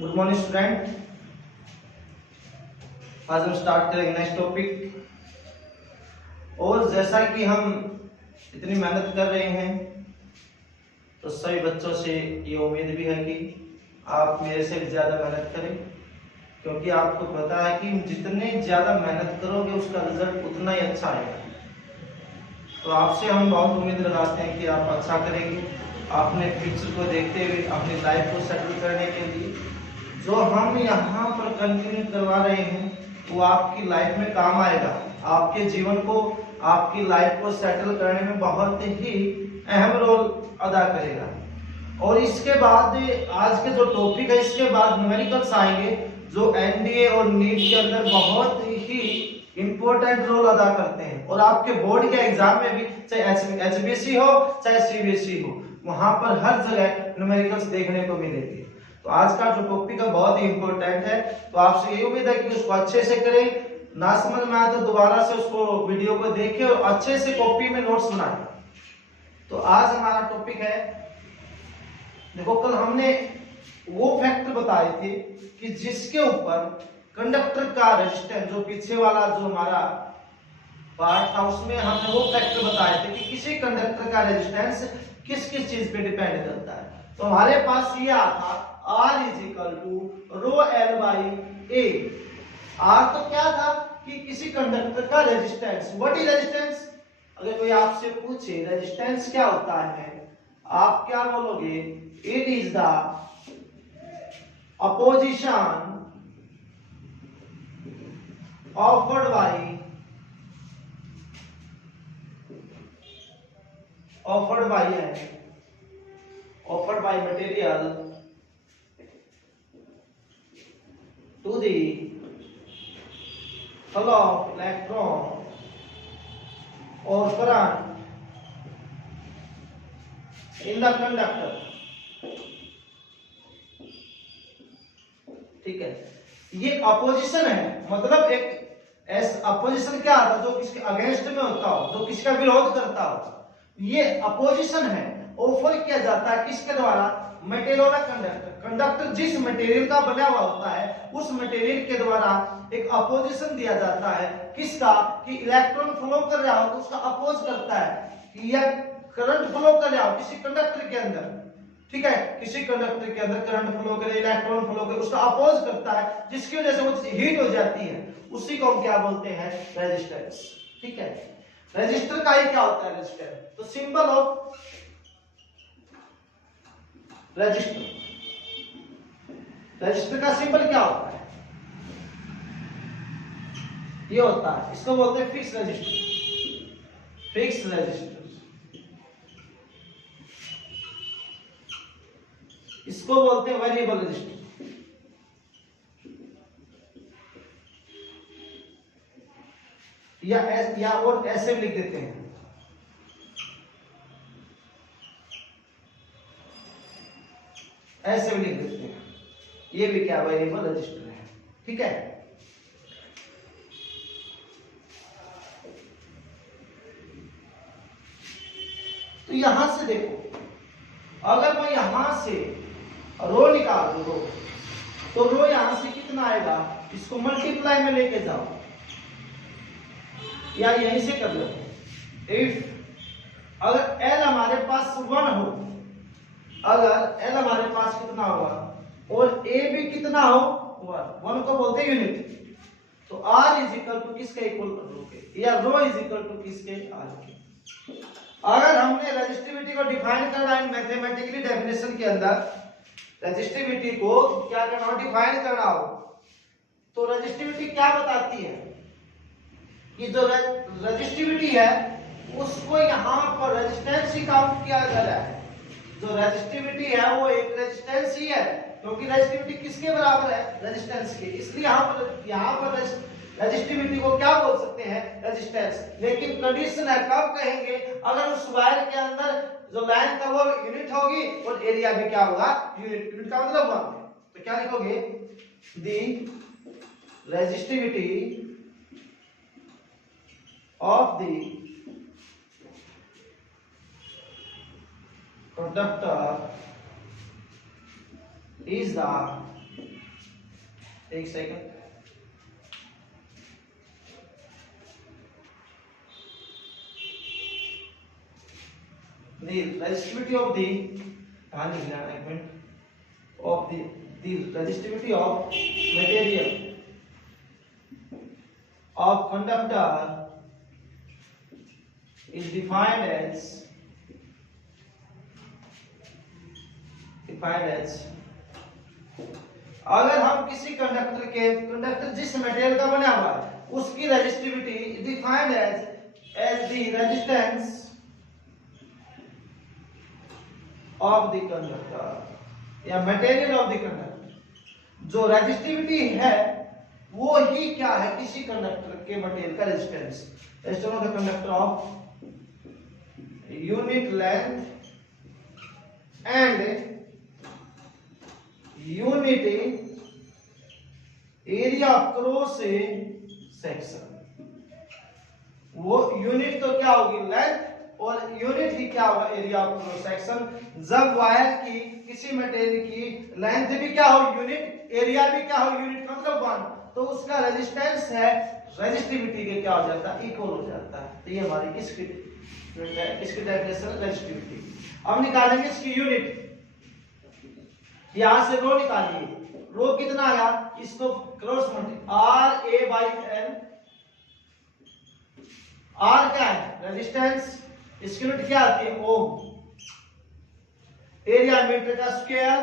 Good morning student. आज हम start करेंगे नेक्स्ट टॉपिक। और जैसा कि हम इतनी मेहनत कर रहे हैं तो सभी बच्चों से ये उम्मीद भी है कि आप मेरे से भी ज्यादा मेहनत करें, क्योंकि आपको पता है कि जितने ज्यादा मेहनत करोगे उसका रिजल्ट उतना ही अच्छा आएगा। तो आपसे हम बहुत उम्मीद लगाते हैं कि आप अच्छा करेंगे। अपने फ्यूचर को देखते हुए अपनी लाइफ को सेटल करने के लिए जो हम यहाँ पर कंटिन्यू करवा रहे हैं वो आपकी लाइफ में काम आएगा। आपके जीवन को, आपकी लाइफ को सेटल करने में बहुत ही अहम रोल अदा करेगा। और इसके बाद आज के जो टॉपिक है, इसके बाद न्यूमेरिकल्स आएंगे जो एनडीए और नीट के अंदर बहुत ही इंपॉर्टेंट रोल अदा करते हैं। और आपके बोर्ड के एग्जाम में भी, चाहे एचबीसी हो चाहे सीबीएसई हो, वहां पर हर जगह न्यूमेरिकल्स देखने को मिलेगी। तो आज का जो टॉपिक है बहुत ही इंपॉर्टेंट है। तो आपसे यही उम्मीद है कि उसको अच्छे से करें। ना समझ में आए तो दोबारा से उसको वीडियो को देखें और अच्छे से कॉपी में नोट्स बनाएं। तो आज हमारा टॉपिक है, देखो कल हमने वो फैक्टर बताए थे कि जिसके ऊपर कंडक्टर का रेजिस्टेंस, जो पीछे वाला जो हमारा पार्ट था उसमें हमने वो फैक्टर बताए थे कि किसी कंडक्टर का रेजिस्टेंस किस किस चीज पे डिपेंड करता है। तो हमारे पास ये आता R is equal to rho L by A. R तो क्या था कि किसी कंडक्टर का रेजिस्टेंस। What is resistance? अगर कोई आपसे पूछे रेजिस्टेंस क्या होता है, आप क्या बोलोगे? It is the opposition offered by material to the flow of electron or current in the conductor। ठीक है, ये अपोजिशन है। मतलब एक अपोजिशन क्या आता है? जो किसके अगेंस्ट में होता हो, जो किसका विरोध करता हो, ये अपोजिशन है। ऑफर किया जाता है किसके द्वारा? Material conductor. कंडक्टर जिस मटेरियल का बना हुआ होता है उस मटेरियल के द्वारा एक अपोजिशन दिया जाता है। किसका? कि इलेक्ट्रॉन फ्लो कर रहा हो तो उसका अपोज करता है, या करंट फ्लो कर रहा हो किसी कंडक्टर के अंदर, ठीक है, किसी कंडक्टर के अंदर करंट फ्लो करे, इलेक्ट्रॉन फ्लो करे, उसका अपोज करता है, जिसकी वजह से वो हीट हो जाती है। उसी को हम क्या बोलते हैं? रेजिस्टेंस। ठीक है, रेजिस्टर का ही क्या होता है? रेजिस्टेंस। तो सिंबल ऑफ रेजिस्टर, रजिस्टर का सिंबल क्या होता है? ये होता है, इसको बोलते हैं फिक्स रजिस्टर। फिक्स रजिस्टर, इसको बोलते हैं वेरिएबल रजिस्टर। या और ऐसे भी लिख देते हैं, ऐसे भी लिख देते हैं, ये भी क्या? वेरिएबल रजिस्टर है। ठीक है, तो यहां से देखो, अगर मैं यहां से रो निकाल दो रो, तो रो यहां से कितना आएगा? इसको मल्टीप्लाई में लेके जाओ या यहीं से कर लो। इफ अगर एल हमारे पास 1 हो, अगर एल हमारे पास कितना होगा और ए भी कितना हो? 1 को बोलते हैं यूनिट। तो आर इज इक्वल टू किसके इक्वल? रो के, या रो इज इक्वल टू किसके? आर के। अगर हमने रेजिस्टिविटी को डिफाइन करना है मैथमेटिकली डेफिनेशन के अंदर, रेजिस्टिविटी को क्या करना हो? डिफाइन करना हो, तो रेजिस्टिविटी क्या बताती है कि जो रेजिस्टिविटी है उसको यहां पर रेजिस्टेंस ही काउंट किया जा रहा है। जो रेजिस्टिविटी है वो एक रेजिस्टेंस ही है, क्योंकि रेजिस्टिविटी किसके बराबर है? रेजिस्टेंस के। इसलिए यहां पर रेजिस्टिविटी को क्या बोल सकते हैं? रेजिस्टेंस। लेकिन कंडीशन है, कब कहेंगे? अगर उस वायर के अंदर जो लाइन था वो यूनिट होगी और एरिया भी क्या होगा? यूनिट। यूनिट का मतलब 1। तो क्या लिखोगे? The resistivity of the conductor is the एक सेकंड। The resistivity of the ध्यान लिखना एक मिनट of the resistivity of material of conductor is defined as अगर हम किसी कंडक्टर जिस मटेरियल का बना हुआ है उसकी resistivity defined as the resistance of the conductor या मटेरियल ऑफ द कंडक्टर, जो रेजिस्टिविटी है वो ही क्या है किसी कंडक्टर के मटेरियल का resistance. Resistance of the conductor of unit length and unit area cross section. वो यूनिट तो क्या होगी लेंथ और यूनिट ही क्या होगा एरिया ऑफ क्रॉस सेक्शन। जब वायर की किसी मटेरियल की लेंथ भी क्या हो यूनिट, एरिया भी क्या हो यूनिट मतलब 1, तो उसका रेजिस्टेंस है रेजिस्टिविटी के क्या हो जाता है इक्वल हो जाता है। तो ये हमारी किसकी डेफिनेशन रेजिस्टिविटी। अब निकालेंगे इसकी यूनिट। यहां से रो निकालिए, रो कितना आया इसको cross multiply R A by L. R क्या है रेजिस्टेंस, इसकी यूनिट क्या आती है ओम। एरिया मीटर का स्क्वायर,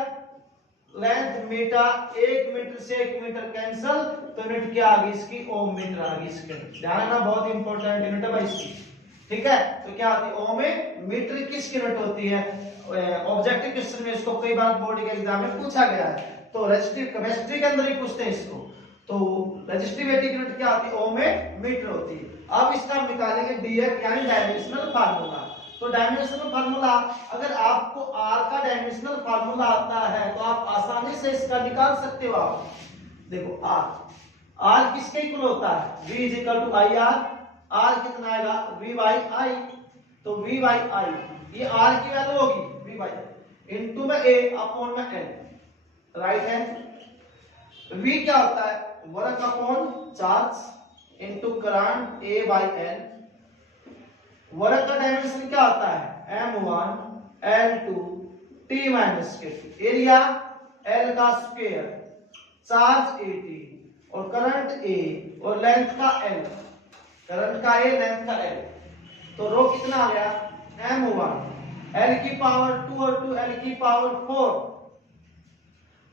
लेंथ मीटर, 1 मीटर से 1 मीटर कैंसल, तो यूनिट क्या आ गई इसकी ओम मीटर आ गई इसकी। ध्यान रखना बहुत इंपॉर्टेंट यूनिट है भाई इसकी, ठीक है। तो क्या आती है ओम में मीटर किसकी यूनिट होती है। ऑब्जेक्टिव क्वेश्चन में इसको कई बार बोर्ड के एग्जाम में पूछा गया है, तो रेजिस्टिव केमिस्ट्री के अंदर ही पूछते हैं इसको। तो रेजिस्टिविटी की यूनिट क्या आती है ओम में मीटर होती है। अब इसका हम निकालेंगे डीएफ यानी डायमेंशनल फार्मूला। तो डायमेंशनल फार्मूला अगर आपको आर का डायमेंशनल फार्मूला आता है तो आप आसानी से इसका निकाल सकते हो। आप देखो आर किसके इक्वल होता है v is equal to I R कितना आएगा v बाई आई। तो v बाई आई ये r की वैल्यू होगी v बाई आई इनटू में a अपॉन में n, राइट हैंड। v क्या होता है work upon charge into current a by n। Work का डायमेंशन क्या होता है m1 l2 t माइनस के। एरिया l का स्क्वायर, चार्ज 80 और करंट a और लेंथ का l, करंट का a लेंथ का l। तो रो कितना आ गया m1 l की पावर 2 और 2 l की पावर 4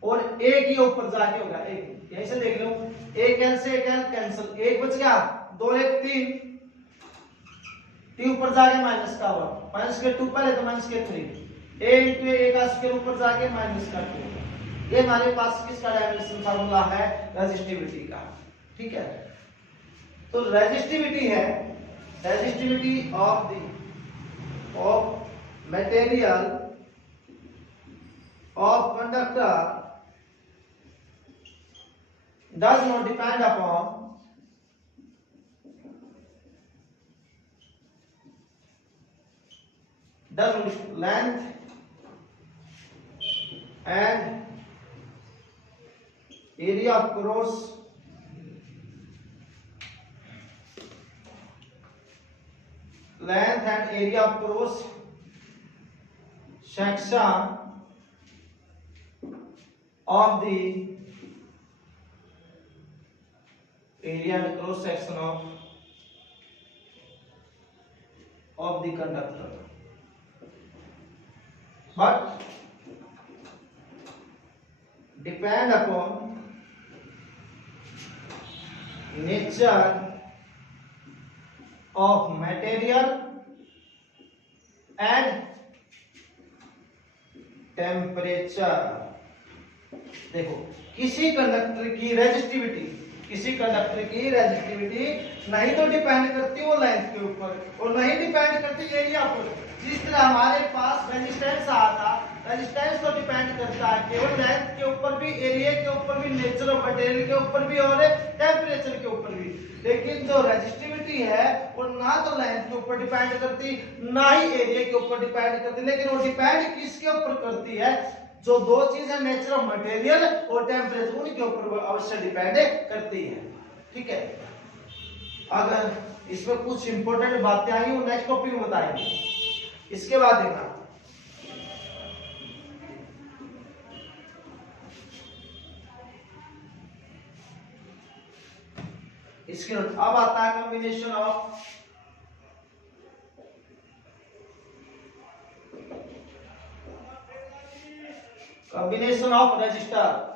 और a की ऊपर जाके होगा 1। यहीं से देख लो 1 l से 1 l कैंसिल, 1 बच गया 2 1 3 t ऊपर जाके माइनस का 1 माइनस के 2 पहले तो माइनस के 3 a into a का स्क्वायर ऊपर जाके माइनस का 2। ये हमारे पास किसका डायमेंशन फार्मूला है रेजिस्टिविटी का, ठीक है। तो रेजिस्टिविटी है resistivity of material of conductor does not depend upon length and area of cross length and area of cross section of the area and cross section of the conductor, but depend upon nature of material and temperature। देखो किसी conductor की resistivity नहीं तो depend करती वो length के ऊपर और नहीं डिपेंड करती एरिया पर। जिस तरह हमारे पास रेजिस्टेंस आता, रेजिस्टेंस तो डिपेंड करता है केवल लेंथ के ऊपर भी, एरिया के ऊपर भी, नेचर ऑफ मटेरियल के ऊपर भी और टेम्परेचर के ऊपर भी। लेकिन जो रेजिस्टिविटी है वो ना तो लेंथ के ऊपर डिपेंड करती ना ही एरिया के ऊपर डिपेंड करती, लेकिन वो डिपेंड किसके ऊपर करती है जो दो चीजें नेचर ऑफ मटेरियल और टेम्परेचर उनके ऊपर अवश्य डिपेंड करती है। ठीक है, अगर इसमें कुछ इंपॉर्टेंट बातें आई वो नेक्स्ट टॉपिक में बताएंगे। इसके बाद देखना इसके अब आता है combination of register.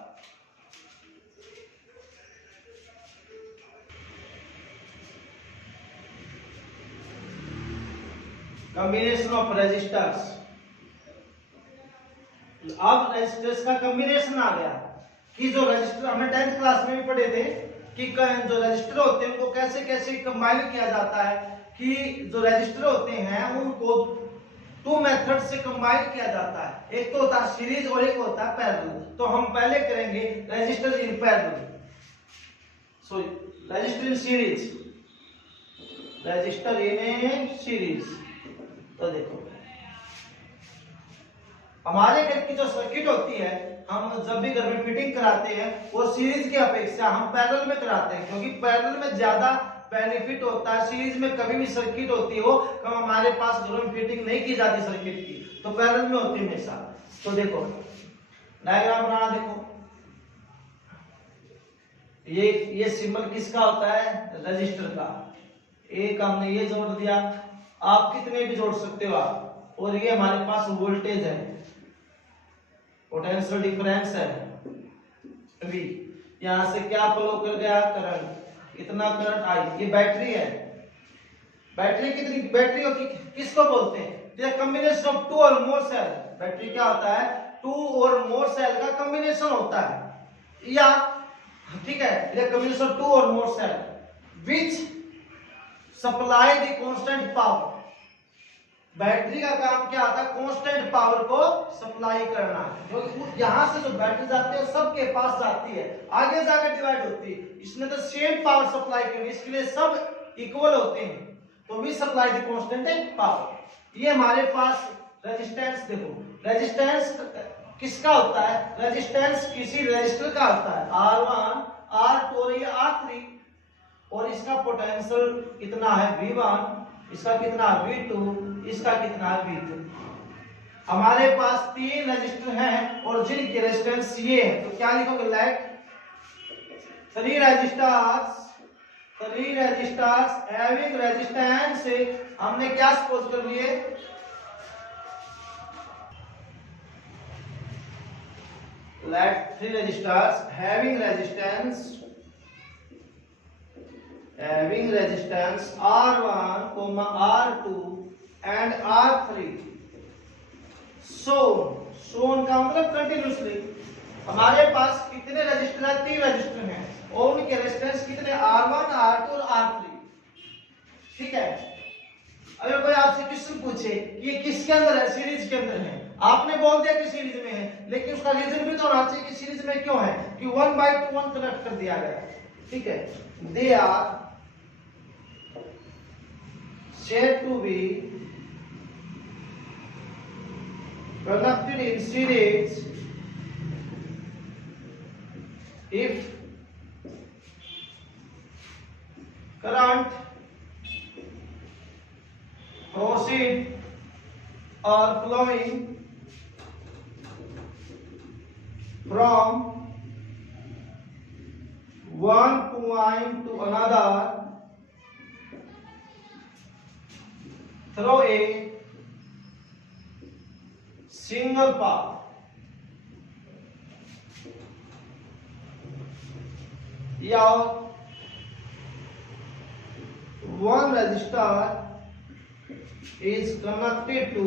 Combination of registers. अब रजिस्टर्स का कॉम्बिनेशन आ गया कि जो रजिस्टर हमने 10th क्लास में भी पढ़े थे कि जो रजिस्टर होते हैं उनको कैसे कैसे कंबाइन किया जाता है, कि जो रजिस्टर होते हैं उनको 2 मेथड से कंबाइन किया जाता है। एक तो होता है सीरीज और एक होता है पैरेलल। तो हम पहले करेंगे register in parallel, so register in series, register in series. तो देखो हमारे घर की जो सर्किट होती है, हम जब भी घर में फिटिंग कराते हैं वो सीरीज की अपेक्षा हम पैरेलल में कराते हैं, क्योंकि पैरेलल में ज्यादा बेनिफिट होता है। सीरीज में कभी भी सर्किट होती हो कब हमारे पास घर में फिटिंग नहीं की जाती सर्किट की, तो पैरेलल में होती है हमेशा। तो देखो डायग्राम बनाना, देखो ये सिंबल किसका होता है, रजिस्टर का। एक हमने ये जोड़ दिया, आप कितने भी जोड़ सकते हो आप। और ये हमारे पास वोल्टेज है, पोटेंशियल डिफरेंस है V। यहां से क्या फ्लो कर गया, करंट, इतना करंट आई। ये बैटरी है, बैटरी कितनी, बैटरी किसको बोलते हैं, कॉम्बिनेशन ऑफ 2 और मोर सेल। बैटरी क्या होता है, 2 और मोर सेल का कॉम्बिनेशन होता है, या ठीक है, ये कॉम्बिनेशन ऑफ 2 और more cell which supply the constant power. Battery का काम क्या आता है, कांस्टेंट पावर को सप्लाई करना। जो यहां से जो बैटरी जाती है सबके पास जाती है, आगे जाकर डिवाइड होती है। इसने तो सेम पावर सप्लाई करनी, इसके लिए सब इक्वल होते हैं, तो we supply the constant power. ये हमारे पास रेजिस्टेंस, देखो रेजिस्टेंस किसका होता है, रेजिस्टेंस किसी रेजिस्टर का होता है, R1 R2 और ये R3। और इसका पोटेंशियल कितना है V1, इसका कितना है V2, इसका कितना है V2। हमारे पास 3 रजिस्टर हैं और जिनके रेजिस्टेंस ये है, तो क्या लिखोगे, लेट 3 रजिस्टर्स हैविंग रेजिस्टेंस से हमने क्या सपोज कर लिए, let 3 registers having resistance R1, R2 and R3 shown का मतलब कंटिन्यूसली। हमारे पास कितने रजिस्टर है, 3 रजिस्टर हैं और उनके रेजिस्टेंस कितने, R1 R2 और R3। ठीक है, अगर कोई आपसे क्वेश्चन पूछे कि ये किसके अंदर है, सीरीज के अंदर है, आपने बोल दिया कि सीरीज में है, लेकिन उसका रीजन भी तो होना चाहिए कि सीरीज में क्यों है, कि 1/1 कनेक्ट कर दिया गया। ठीक है, they are said to be connected in series if current proceed or flowing from one point to another through a single path, या one resistor is connected to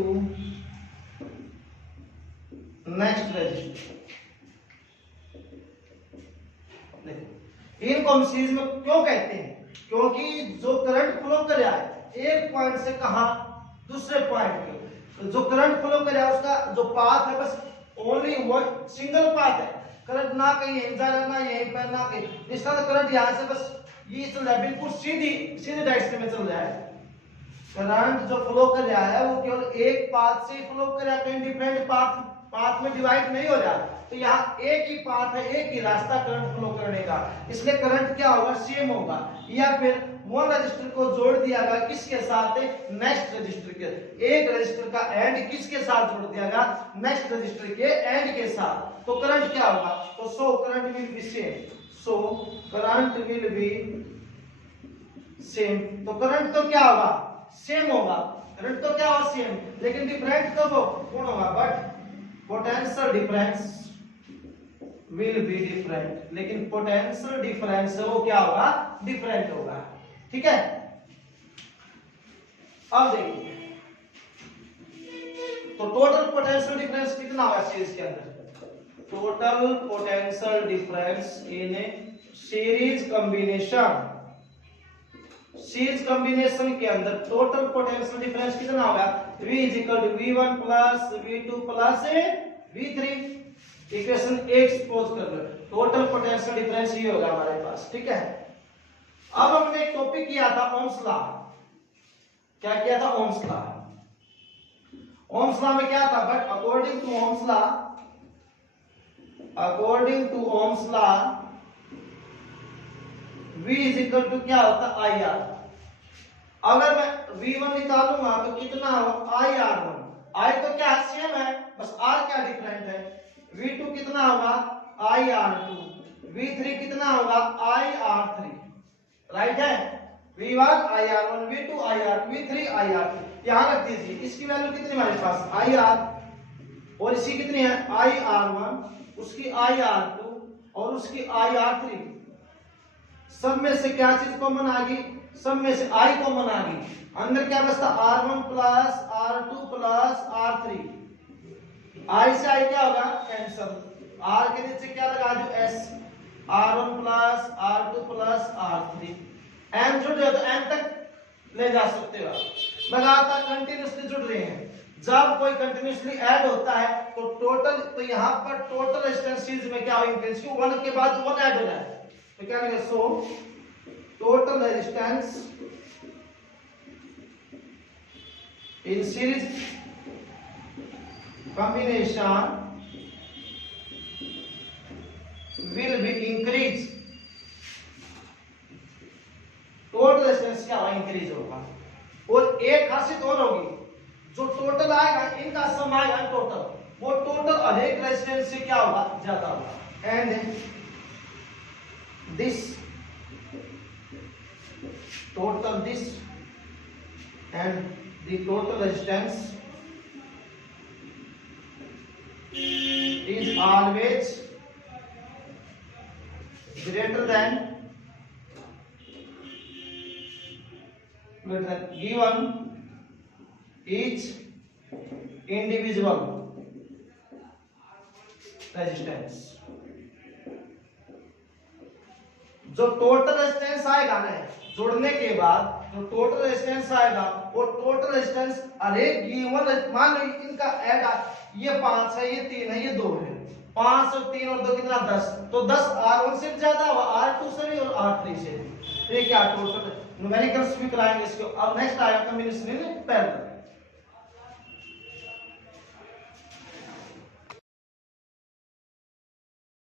next resistor। इनको हम सीरीज में क्यों कहते हैं, क्योंकि जो करंट फ्लो कर रहा है एक पॉइंट से कहा दूसरे पॉइंट पे, जो करंट फ्लो कर रहा है उसका जो पाथ है बस ओनली वन सिंगल पाथ है। करंट ना कहीं यहीं जा रहा है ना यहीं पर ना कहीं, इसका तो करंट यहां से बस ये चल रहा है, बिल्कुल सीधी डायरेक्शन में चल रहा है। करंट जो फ्लो कर रहा है वो केवल एक पाथ से फ्लो कर रहा है, कहीं डिफरेंट पाथ पाथ में डिवाइड नहीं हो जाए, तो यहाँ एक ही पाथ है, एक ही रास्ता करंट फ्लो करने का, इसलिए करंट क्या होगा, सेम होगा। या फिर वन रजिस्टर को जोड़ दिया गया किसके साथ, नेक्स्ट रजिस्टर के, एक रजिस्टर का एंड किसके साथ जोड़ दिया गया, नेक्स्ट रजिस्टर के एंड के साथ, तो करंट क्या होगा, तो so current will be same, so current will be same. तो करंट तो क्या होगा, सेम होगा, करंट तो क्या होगा, सेम, लेकिन डिफरेंट कब कौन होगा, but potential difference will be different, लेकिन पोटेंशियल डिफरेंस है वो क्या होगा, डिफरेंट होगा। ठीक है, अब देखिए तो टोटल पोटेंशियल डिफरेंस कितना होगा सीरीज के अंदर, total potential difference in series combination, series combination के अंदर टोटल पोटेंशियल डिफरेंस कितना होगा, V = V1 + V2 + V3। Equation 1 suppose कर लो, टोटल पोटेंशियल डिफरेंस ये होगा हमारे पास। ठीक है, अब हमने एक टॉपिक किया था ओम्स लॉ, क्या किया था, ओम्स लॉ। ओम्स लॉ में क्या था, but according to Ohm's law, according to Ohm's law V = क्या होता है, IR। अगर मैं V1 निकालूंगा तो कितना होगा, IR1। I तो क्या सेम है, बस R क्या डिफरेंट है। V2 कितना होगा, IR2। V3 कितना होगा, IR3। राइट है, V1 IR1, V2 IR2, V3 IR2। यहां रख दीजिए, इसकी वैल्यू कितनी हमारे पास, IR, और इसकी कितनी है, IR1, उसकी IR2 और उसकी IR3। सब में से क्या चीज कॉमन आ गई, सब में से I कॉमन आ गई, अंदर क्या बचता, R1 + R2 + R3। I से I क्या होगा, कैंसिल, R के नीचे क्या लगा दो, S, R1 + R2 + R3। M जुड़ जाए तो M तक ले जा सकते हो, लगातार कंटिन्यूअसली जुड़ रहे हैं। जब कोई कंटिन्यूअसली ऐड होता है तो टोटल, तो यहाँ पर टोटल रेजिस्टेंस सीरीज में क्या हो, इंक्रीज, 1 के बाद 1 ऐड हो जाए तो क्या लगेगा, so total resistance in series combination will be increase, total resistance क्या होगा, इंक्रीज होगा। और एक खासियत और होगी, जो टोटल आएगा इनका सम आएगा टोटल, वो टोटल अनेक रेजिस्टेंस से क्या होगा, ज्यादा होगा। And this total, this and the total resistance is always greater than given each individual resistance। जो टोटल रेजिस्टेंस आएगा ना जोड़ने के बाद, जो टोटल रेजिस्टेंस आएगा वो टोटल रेजिस्टेंस अरे गिवन, मान लो इनका ऐड, ये 5 है, ये 3 है, ये 2 है, 5 और 3 और 2 कितना, 10, तो 10 R1 से ज्यादा होगा, R2 से भी और R3 से भी। ये क्या टोटल न्यूमेरिकल्स भी कराएंगे इसको। अब नेक्स्ट आएगा कॉम्बिनेशन इन पैरेलल।